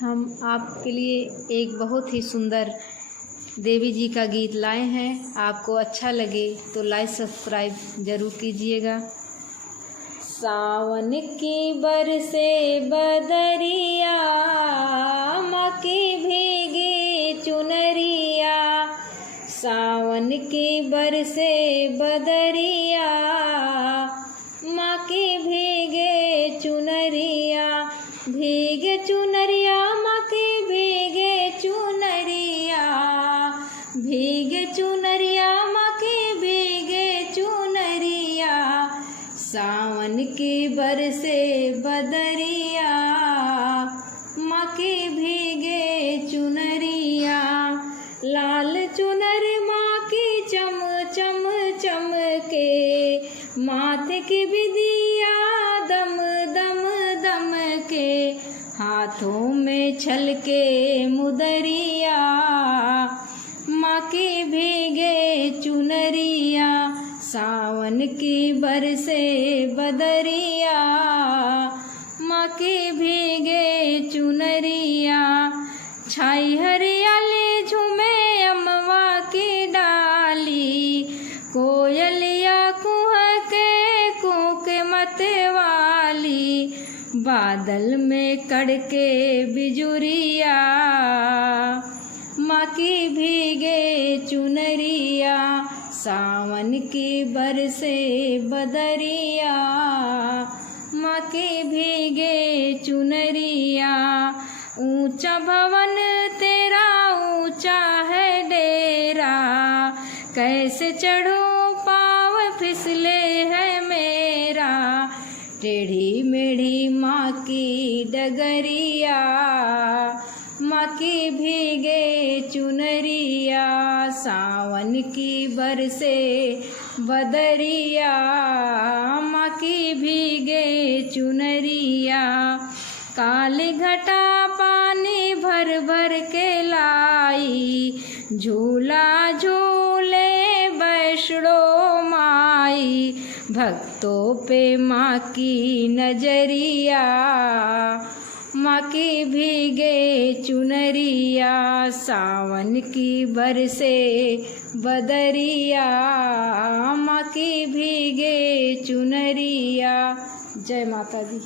हम आपके लिए एक बहुत ही सुंदर देवी जी का गीत लाए हैं। आपको अच्छा लगे तो लाइक सब्सक्राइब ज़रूर कीजिएगा। सावन की बरसे बदरिया, माँ की भीगी चुनरिया। सावन की बरसे बदरिया, माँ की भीगे चुनरिया। भीगे चुनरिया माँ की भीगे चुनरिया। भीगे चुनरिया माँ की भीगे चुनरिया। सावन की बरसे बदरिया, माँ की भीगे चुनरिया। लाल चुनर माँ की चम चम चमके, माथे की बिंदिया दम दम दम के। हाथों में छलके मुदरिया, माँ की भीगे चुनरिया। सावन की बरसे बदरिया, माँ की भीगे चुनरिया। छाई हरियाली झूमे अमवा की डाली, कोयलिया कुहके कूक मतवाली। बादल में कड़के बिजुरिया, माँ की भीगे चुनरिया। सावन की बरसे बदरिया, माँ की भीगे चुनरिया। ऊंचा भवन तेरा ऊंचा है डेरा, कैसे चढ़ूं पाँव फिसले है मेरा। टेढ़ी मेढ़ी माँ की डगरिया, माँ की भीगे चुनरिया। सावन की बरसे बदरिया, माँ की भीगे चुनरिया। काली घटा पानी भर भर के लाई, झूला झूले वैष्णो माई। भक्तों पे माँ की नजरिया, माँ की भीगे चुनरिया। सावन की बरसे बदरिया, माँ की भीगे चुनरिया। जय माता दी।